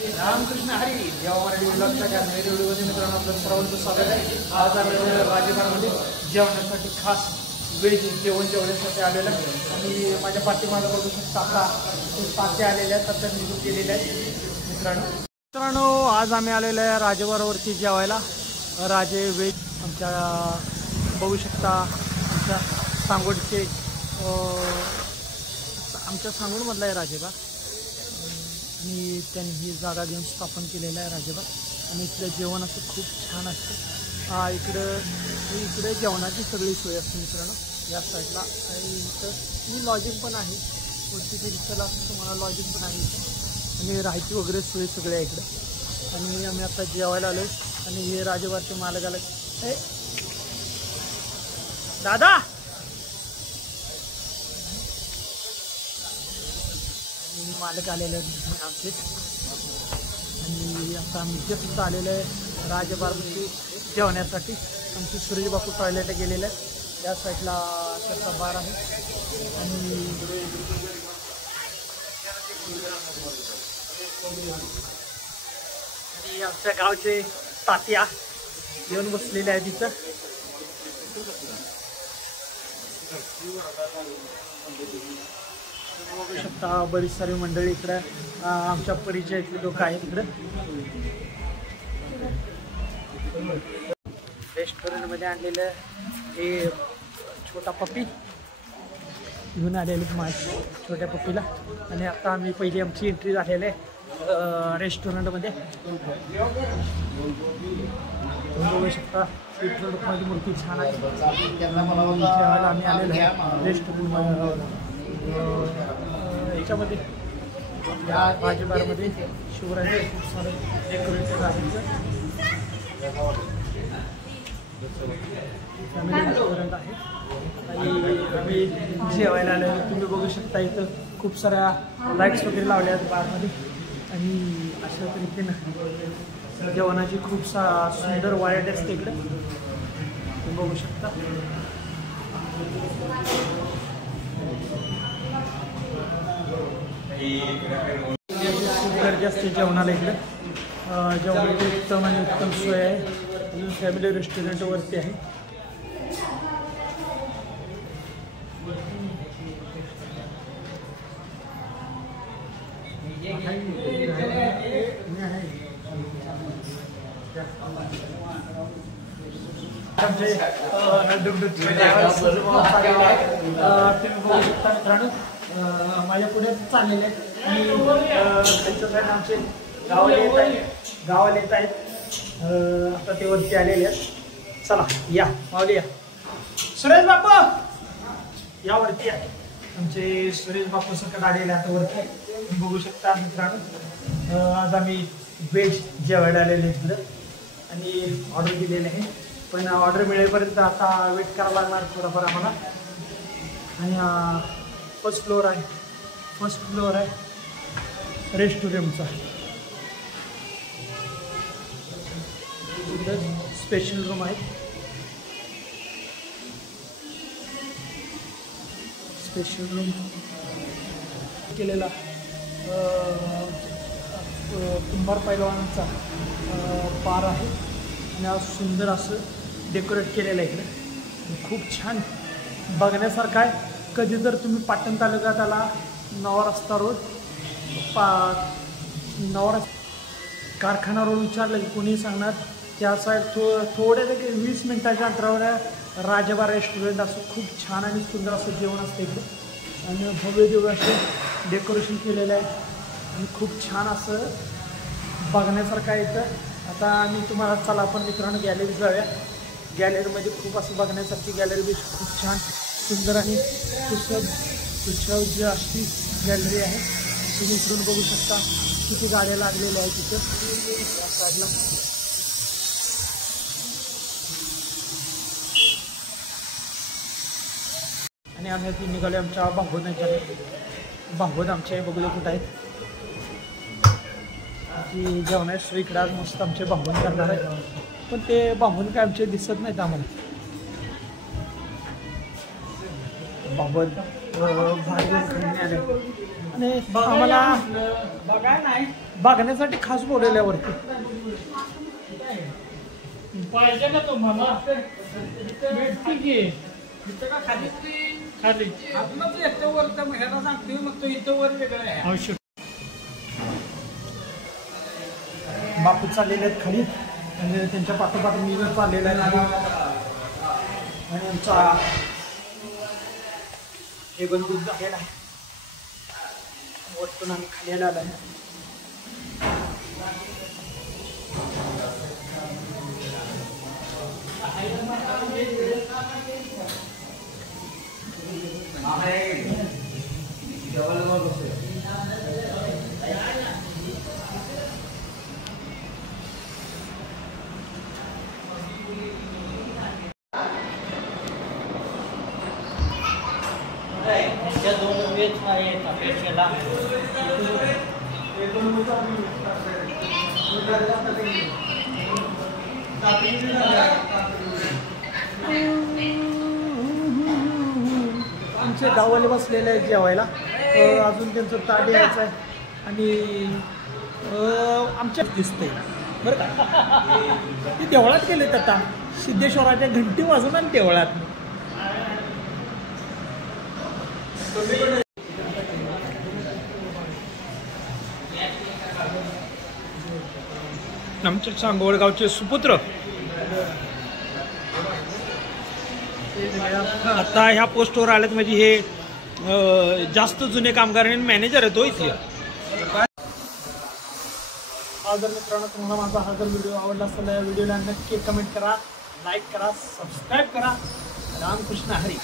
रामकृष्ण हरी जेव्हा मराठी व्लॉगच्या नवीन व्हिडिओमध्ये मित्रांनो आपलं सर्वांचं स्वागत आहे। आज आम्ही राजबारमध्ये जेवणासाठी खास वेज जेवण जेवण्यासाठी आलेलं आहे आणि माझ्या पाठीमागे बघू शकता आता तात्या आलेल्या आहेत, तात्या निघून गेलेल्या आहेत। मित्रांनो आज आम्ही आलेलो आहे राजबारवरती जेवायला। राजे वेज आमच्या बघू शकता आमच्या सांगोडचे आमच्या सांगोडमधला आहे राजेबार आणि त्यांनी ही जागा घेऊन स्थापन केलेलं आहे राजेबार। आणि इथलं जेवण असं खूप छान असतं। इकडे जेवणाची सगळी सोय असते मित्रांनो या साईडला। आणि इथं लॉजिंग पण आहे, वरती तिरच्याला तुम्हाला लॉजिंग पण आहे आणि राहायची वगैरे सोय सगळे आहे इकडे। आणि आम्ही आता जेवायला आलो आणि हे राजेबारचे मालक आले। दादा मालक आलेले आहेत आमचे आणि आता आम्ही जस्ट आलेलं आहे राजबारमध्ये जेवण्यासाठी। आमचे सुरेश बापू टॉयलेट गेलेले आहेत, या साईडला त्याचा बार आहे आणि आमच्या गावचे तात्या येऊन बसलेले आहेत तिथं। बघू शकता बरीच सारी मंडळी इकडे आमच्या परिचयातले लोक आहेत इकडे। रेस्टॉरंटमध्ये आणलेलं हे छोटा पप्पी घेऊन आलेले माझ्या छोट्या पप्पीला। आणि आता आम्ही पहिली आमची एंट्री झालेली आहे रेस्टॉरंटमध्ये। बघू शकता रेस्टॉरंटमध्ये मूर्ती छान आहे। जेवायला आम्ही आलेलो आहे रेस्टॉरंटमध्ये। याच्यामध्ये या राजबारमध्ये शिवरायांचे खूप सारे डेकोरेशन आहे। फॅमिली रेस्टॉरंट आहे आणि आम्ही जेवायला आलो। तुम्ही बघू शकता इथं खूप साऱ्या लाईट्स वगैरे लावल्या आहेत बारमध्ये आणि अशा तरीकेनं जेवणाची खूप सुंदर व्हरायटी असते इकडे, तुम्ही बघू शकता। खूप गर्दी असते जेवणाला इकडे। जेवणाची उत्तम आणि उत्तम सोय आहे। फॅमिली रेस्टॉरंटवरती आहे। मित्रांनो माझ्या पुढे चाललेले आहेत आणि त्यांच्या साईड आमचे गावाला येत आहेत आता ते वरती आलेले आहेत। चला या माऊली या, सुरेश बापू या वरती या। आमचे सुरेश बापू सकट आलेले आता वरती बघू शकता मित्रांनो। आज आम्ही व्हेज जेवायला आलेले इथलं आणि ऑर्डर दिलेले आहे, पण ऑर्डर मिळेपर्यंत आता वेट करावं लागणार थोडंफार आम्हाला। आणि फर्स्ट फ्लोअर आहे रेस्टॉरंटचा। स्पेशल रूम आहे, स्पेशल रूम केलेला कुंभार पैलवानांचा बार आहे आणि आज सुंदर असं डेकोरेट केलेलं आहे इकडे, खूप छान बघण्यासारखं आहे। कधी जर तुम्ही पाटण तालुक्यात आला नवा रस्ता रोड कारखाना रोड विचारलं की कोणी सांगणार त्या साईड थोड्या 20 मिनिटाच्या अंतरावर राजबार रेस्टॉरंट असं खूप छान आणि सुंदर असं जेवण असतं इकडे आणि भव्य दिव्य असं डेकोरेशन केलेलं आहे आणि खूप छान असं बघण्यासारखं आहे इथं। आता आम्ही तुम्हाला चला आपण मित्रांनो गॅलरी जाऊया। गॅलरीमध्ये खूप असं बघण्यासारखी गॅलरी बी खूप छान सुंदर आणि सुसज्ज अशी गॅलरी आहे। तुम्ही इकडून बघू शकता किती गाड्या लागलेल्या आहेत तिथं या साईडला। आणि आम्ही निघाले आमच्या भागवत आमचे बघूया कुठं आहेत की जेवणाची सोय इकडे आज मस्त आमचे भागवत करणार आहे, पण ते भागवत काय आमचे दिसत नाहीत आम्हाला। भागवत आले आणि आम्हाला बघण्यासाठी खास बोलवल्यावरती पाहिजे ना तुम्हाला भेटते की इथं का खाली खाली आपलं येतं वर तर ह्याला सांगते मग तो इथं वर वेगळं आहे आवश्यक. बापू चाललेले आहेत खाली आणि त्यांच्या पाठोपाठ मी चाललेला आहे खाली आणि आमचा हे बंदूक झालेला आहे वरतून आम्ही खाली आलेला आहे. त्यांच्या 2 वेज आहेत अपेक्षेला आमचे गाववाले बसलेले आहेत जेवायला अजून त्यांचं ताट यायचं आहे आणि आमच्या दिसतंय बरं का ते देवळात गेलेत आता सिद्धेश्वराच्या घंटी वाजून आणि देवळात आमच्या सांगोवड गावचे सुपुत्र आता ह्या पोस्टवर आलेत म्हणजे हे जास्त जुने कामगार आणि मॅनेजर आहे तो इथे. जर मित्रांनो तुम्हाला माझा हा जर व्हिडिओ आवडला असेल या व्हिडिओला नक्की कमेंट करा, लाईक करा, सबस्क्राईब करा. रामकृष्ण हरी.